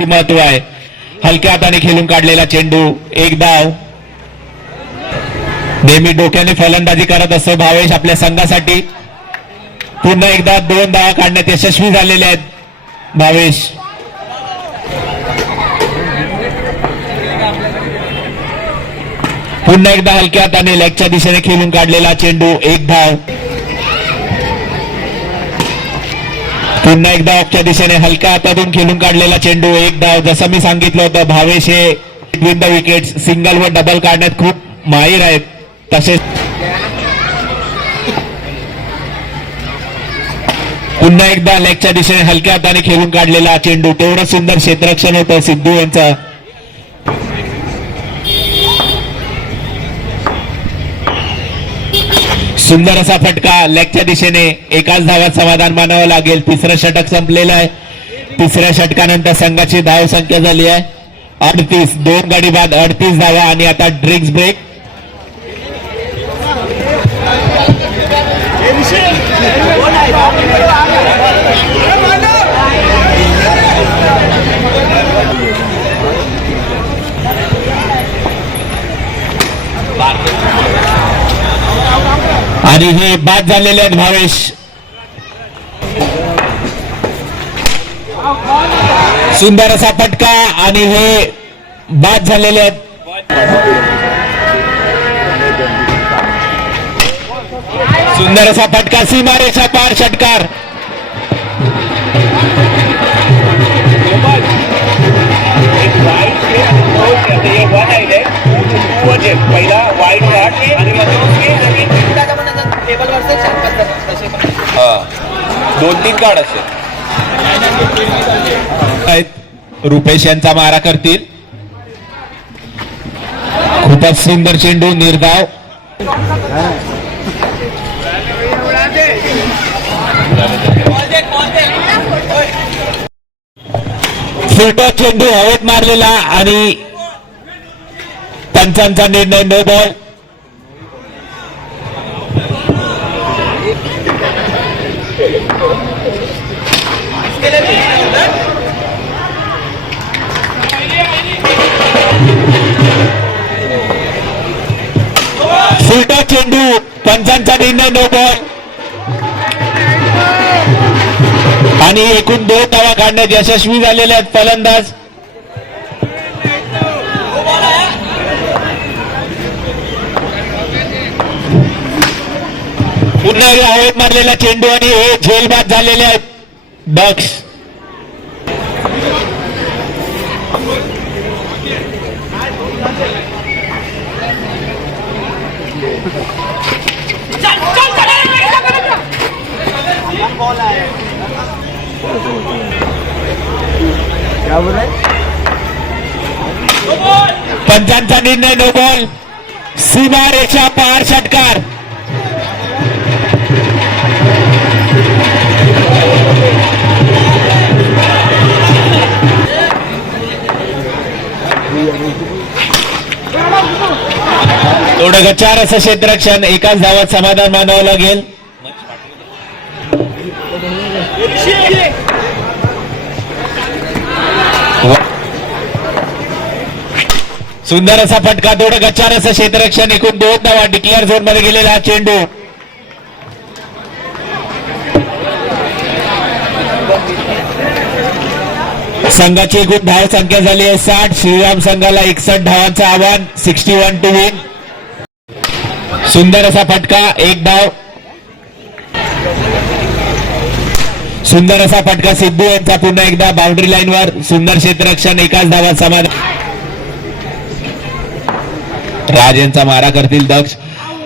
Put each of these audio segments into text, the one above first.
महत्व आहे. हलक्या हाताने खेळून काढलेला चेंडू, एक धाव. नेहमी डोक्याने फलंदाजी करत असतो भावेश आपल्या संघासाठी. पुन्हा एकदा 2 धावा काढण्यात यशस्वी झालेले आहेत भावेश. पुन्हा एकदा हलक्या हाताने लेगच्या दिशेने खेळून काढलेला चेंडू, एक धाव. पुन्हा एकदा ऑफच्या दिशेने हलक्या हातातून खेळून काढलेला चेंडू, एक धाव. जसं मी सांगितलं होतं भावेश हे बिटवीन द विकेट्स सिंगल व डबल काढण्यात खूप माहीर आहेत. तसेच पुन्हा एकदा लेगच्या दिशेने हलक्या हाताने खेळून काढलेला चेंडू, तेवढं सुंदर क्षेत्ररक्षण होतं सिद्धू यांचं. सुंदर असा फटका लेगच्या दिशेने, एकाच धावात समाधान मानावं लागेल. तिसरं षटक संपलेलं आहे. तिसऱ्या षटकानंतर संघाची धाव संख्या झाली आहे 38. 2 गडी बाद 38 धावा. आणि आता ड्रिंक्स ब्रेक. आणि हे बाद झालेले आहेत भावेश. सुंदर असा फटका आणि हे बाद झालेले आहेत. सुंदर असा फटका, सीमारेषा पार षटकार. पहिला वाईट आणि 2-3 कार्ड असेल. रुपेश यांचा मारा करतील. खूपच सुंदर चेंडू, निर्धाव. फुलटॉस चेंडू हवेत मारलेला आणि पंचांचा निर्णय नो बॉल. फुलटॉस चेंडू, पंचांचा निर्णय नो बॉल. आणि एकूण 2 धावा काढण्यात यशस्वी झालेले आहेत फलंदाज. पुन्हा हवेत मारलेला चेंडू आणि हे झेलबाद झालेले आहेत बक्स. पंचांचा निर्णय नो बॉल. सीमारेषा पार षटकार. थोडं गचार असं क्षेत्ररक्षण, एकाच धावात समाधान मानावं लागेल. सुंदर असा फटका, थोडं गचार असं क्षेत्ररक्षण, एकूण 2 धावा. डिक्लेअर झोन मध्ये गेलेला हा चेंडू. संघाची एकूण धाव संख्या झाली आहे 60. श्रीराम संघाला 61 धावांचं आव्हान, 61 टू विन. सुंदर असा फटका, एक धाव. सुंदर असा फटका सिद्धू यांचा पुन्हा एकदा बाउंड्री लाईनवर. सुंदर क्षेत्ररक्षण, एकाच धावात समाधान. राज यांचा मारा करतील दक्ष.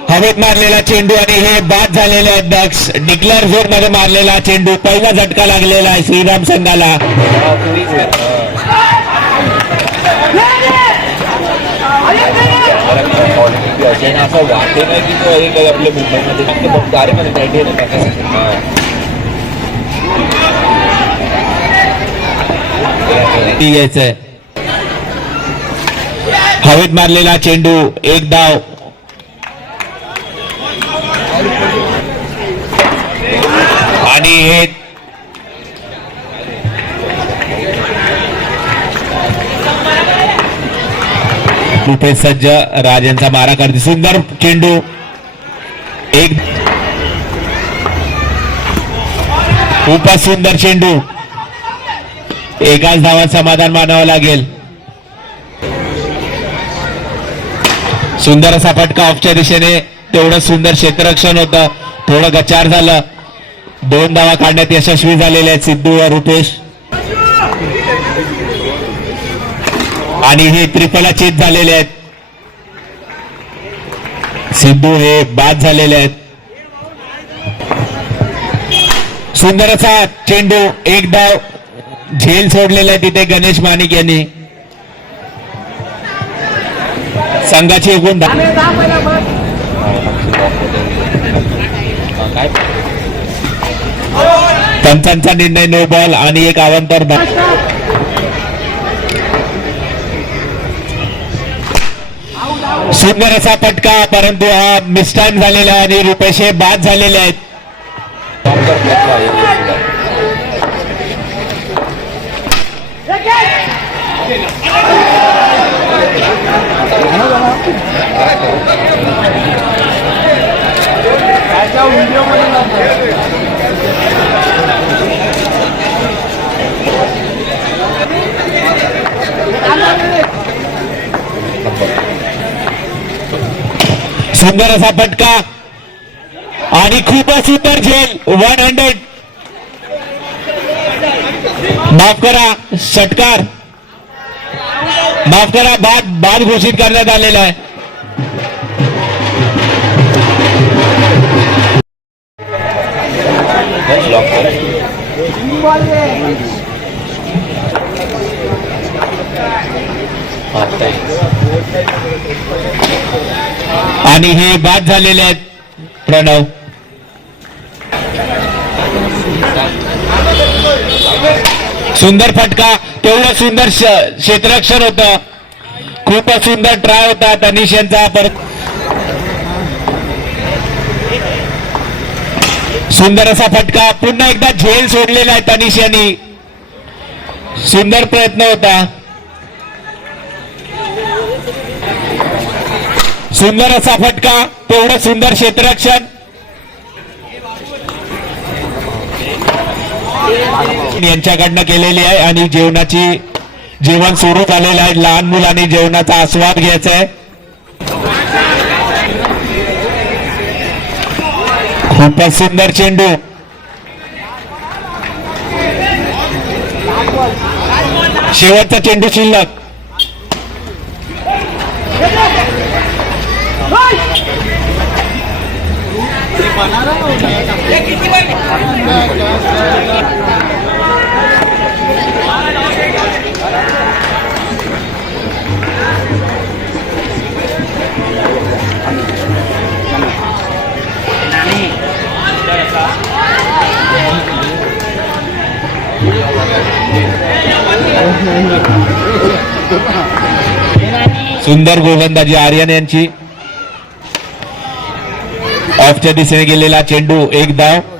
हवेत मारलेला चेंडू आणि हे बाद झालेले आहेत दक्ष. डिक्लेअर झोन मध्ये मारलेला चेंडू, पहिला झटका लागलेला आहे श्रीराम संघाला. असं वाटते नाही की तो एक आपल्या मुंबईमध्ये फक्त गाडीमध्ये घ्यायचंय. हवेत मारलेला चेंडू, एक धाव. आणि हे रुपेश सज्ज राजांचा मारा करते सुंदर चेंडू एक खूपच सुंदर चेंडू एकाच धावात समाधान मानावं लागेल सुंदर असा फटका ऑफच्या दिशेने तेवढं सुंदर क्षेत्ररक्षण होतं थोडं गचार झालं 2 धावा काढण्यात यशस्वी झालेले आहेत सिद्धू व रुपेश आणि हे त्रिफलाचीत झालेले आहेत सिद्धू हे बाद झालेले आहेत सुंदर असा चेंडू एक धाव झेल सोडलेला आहे तिथे गणेश माणिक यांनी संघाची एकूण काय पंचांचा निर्णय नो बॉल आणि एक अवांतर सुंदर असा फटका परंतु हा मिसटाइम झालेला आहे आणि रुपेश हे बाद झालेले आहेत सुंदर असा फटका आणि खूपच सुंदर झेल 100 माफ करा षटकार माफ करा बाद घोषित करण्यात आलेला आहे आणि हे बाद झालेले आहेत प्रणव सुंदर फटका तेवढं सुंदर क्षेत्ररक्षण होतं खूपच सुंदर ट्राय होता तनिष यांचा परत सुंदर असा फटका पुन्हा एकदा झेल सोडलेला आहे तनिष यांनी सुंदर प्रयत्न होता सुंदर असा फटका तेवढं सुंदर क्षेत्ररक्षण यांच्याकडनं केलेली आहे आणि जेवण सुरू झालेलं आहे लहान मुलांनी जेवणाचा आस्वाद घ्यायचा आहे खूपच सुंदर चेंडू शेवटचा चेंडू शिल्लक सुंदर गोलंदाजी आर्यन यांची ऑफच्या दिशेने गेलेला चेंडू एक धाव